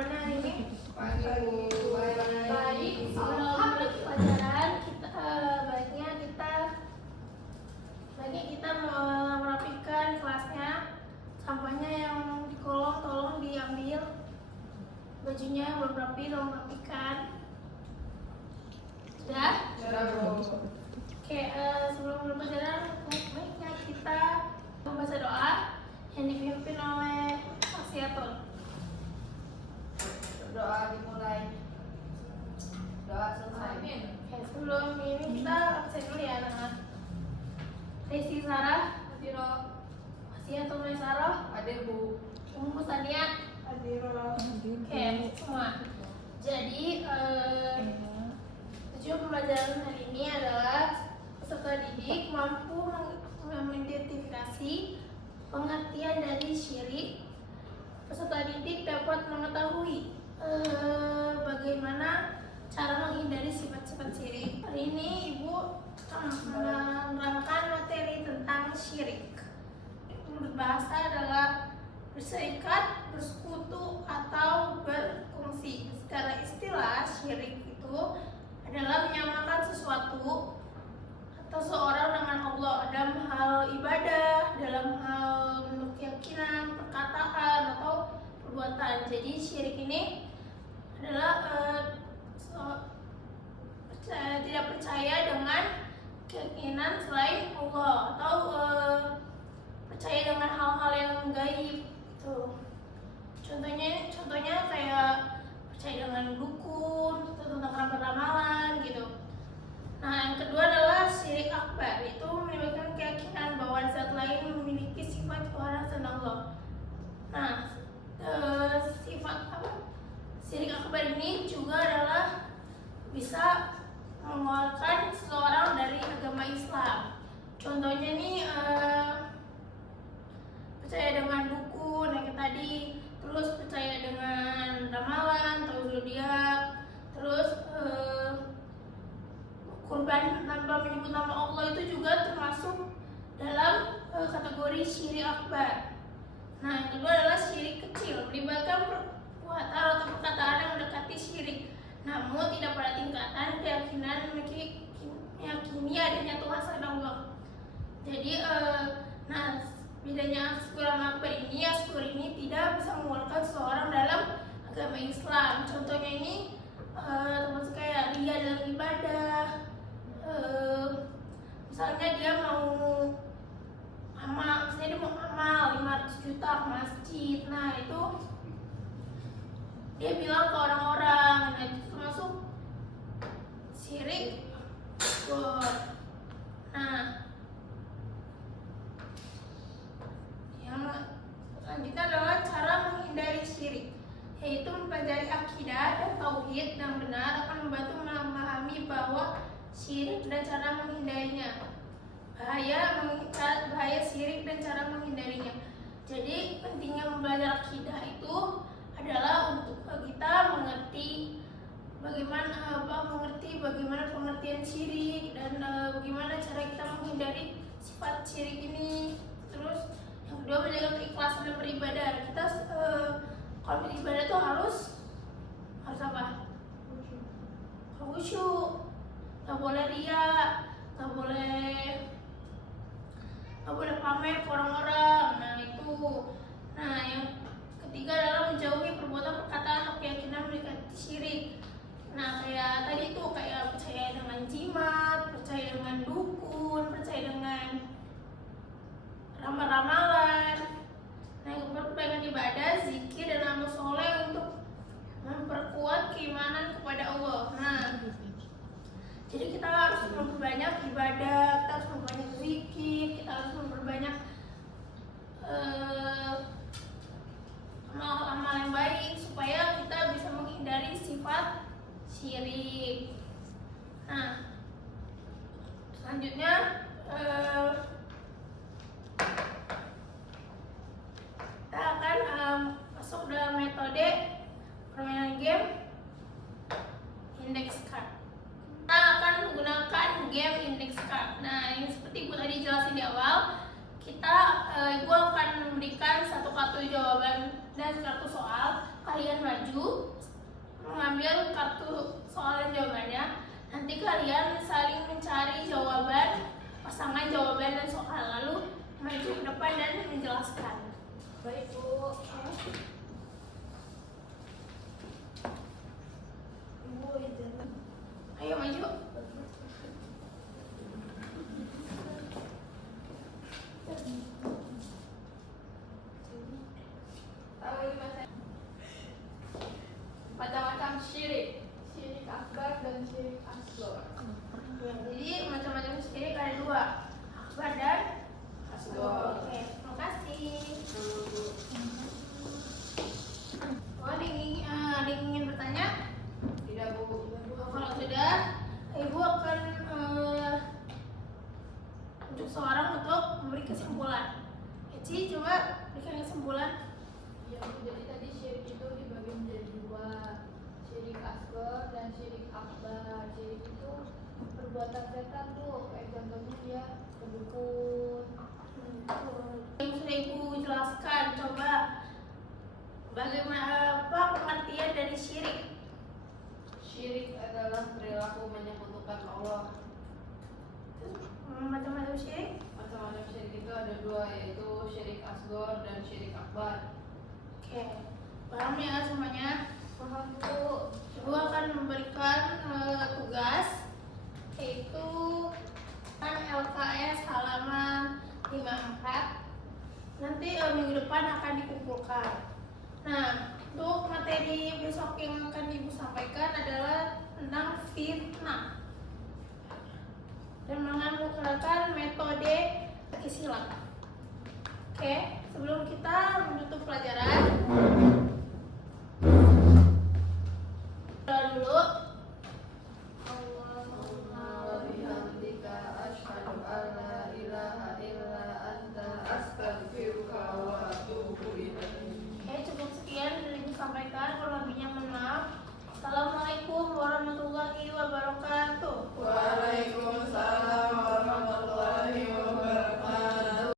kabarnya hari ini? Pagi Bu. Baik. Sebelum mulai pelajaran, baiknya kita merapikan kelasnya. Sampahnya yang di kolong tolong diambil. Bajunya yang belum rapi tolong rapikan. Sudah? Sudah Bu. Oke, sebelum mulai pelajaran, baiknya kita membaca doa yang dipimpin oleh Aksiatul. Doa dimulai. Doa selesai. Oke, sebelum ini kita absen dulu ya anak-anak. Desi Sarah, Adiro. Aksiatul Sarah, Hadir Bu. Ummu Sania. Adiro. Oke, semua. Jadi tujuan pembelajaran hari ini adalah peserta didik mampu mengidentifikasi pengertian dari syirik. Peserta didik dapat mengetahui bagaimana cara menghindari sifat-sifat syirik. Hari ini Ibu menerangkan materi tentang syirik. Menurut bahasa adalah berserikat, bersekutu, atau berfungsi. Secara istilah, syirik itu adalah menyamakan sesuatu atau seorang dengan Allah dalam hal ibadah, dalam hal menurut keyakinan, perkataan, atau perbuatan. Jadi syirik ini adalah tidak percaya dengan keyakinan selain Allah atau percaya dengan hal-hal yang gaib. Tuh. Contohnya kayak percaya dengan dukun, tentang ramalan gitu. Nah, yang kedua adalah syirik akbar, itu menimbulkan keyakinan bahwa zat lain memiliki sifat ketuhanan selain Allah. Nah, syirik akbar ini juga adalah bisa mengeluarkan seseorang dari agama Islam. Contohnya nih percaya dengan dukun yang tadi, terus percaya dengan ramalan atau zodiak, terus kurban tanpa menyebut nama Allah itu juga termasuk dalam kategori syirik akbar. Nah, yang kedua adalah syirik kecil, melibatkan perbuatan atau perkataan yang mendekati syirik, namun tidak pada tingkatan keyakinan meyakini adanya Tuhan selain Allah. Jadi, bedanya askur sama akbar ini, askur ini tidak bisa mengeluarkan seseorang dalam agama Islam. Contohnya ini termasuk kayak ria dalam ibadah. Misalnya dia mau amal 500 juta ke masjid. Nah, itu dia bilang ke orang-orang, nah itu termasuk syirik. Nah, yang selanjutnya adalah cara menghindari syirik, yaitu mempelajari akidah dan tauhid yang benar akan membantu memahami bahwa syirik dan cara menghindarinya, bahaya syirik dan cara menghindarinya. Jadi pentingnya belajar akidah itu adalah untuk kita mengerti bagaimana pengertian syirik dan bagaimana cara kita menghindari sifat syirik ini. Terus yang kedua, menjaga keikhlasan dan beribadah. Kita kalau beribadah itu harus apa? Khusyuk, nggak boleh ria, nggak boleh pamer ke orang-orang. Nah itu. Nah, yang ketiga adalah menjauhi perbuatan, perkataan, atau keyakinan mendekati syirik. Nah, kayak tadi itu kayak percaya dengan jimat, percaya dengan dukun, percaya dengan ramal-ramalan. Nah, yang keempat, perbaikan ibadah, zikir, dan amal soleh untuk memperkuat keimanan kepada Allah. Nah, jadi kita harus memperbanyak ibadah, kita harus memperbanyak zikir, kita harus memperbanyak amal-amal yang baik supaya kita bisa menghindari sifat syirik. Nah, selanjutnya kalian maju mengambil kartu soal dan jawabannya. Nanti kalian saling mencari jawaban, pasangan jawaban dan soal, lalu maju ke depan dan menjelaskan. Baik, Bu. Ayo maju. Tahu ini bahasa macam-macam syirik. Syirik akbar dan syirik asghar. Jadi macam-macam syirik ada dua, akbar dan asghar. Oke, terima kasih. Oh, ada yang ingin bertanya? Tidak, Bu. Kalau sudah, ibu akan untuk seorang untuk memberi kesimpulan. Eci, coba berikan kesimpulan. Ya, Bu. Jadi tadi syirik itu dibagi menjadi dua, syirik asghar dan syirik akbar. Syirik itu perbuatan setan tuh, kayak contohnya dia berdukun. Yang sudah ibu jelaskan, coba bagaimana apa pengertian dari syirik? Syirik adalah perilaku menyekutukan Allah. Macam-macam syirik. Macam-macam syirik itu ada dua, yaitu syirik asghar dan syirik akbar. Oke, paham ya semuanya? Paham, Bu? Ibu akan memberikan tugas, yaitu LKS halaman 54. Nanti minggu depan akan dikumpulkan. Nah, untuk materi besok yang akan ibu sampaikan adalah tentang fitnah dan menggunakan metode silap. Oke, sebelum kita menutup pelajaran,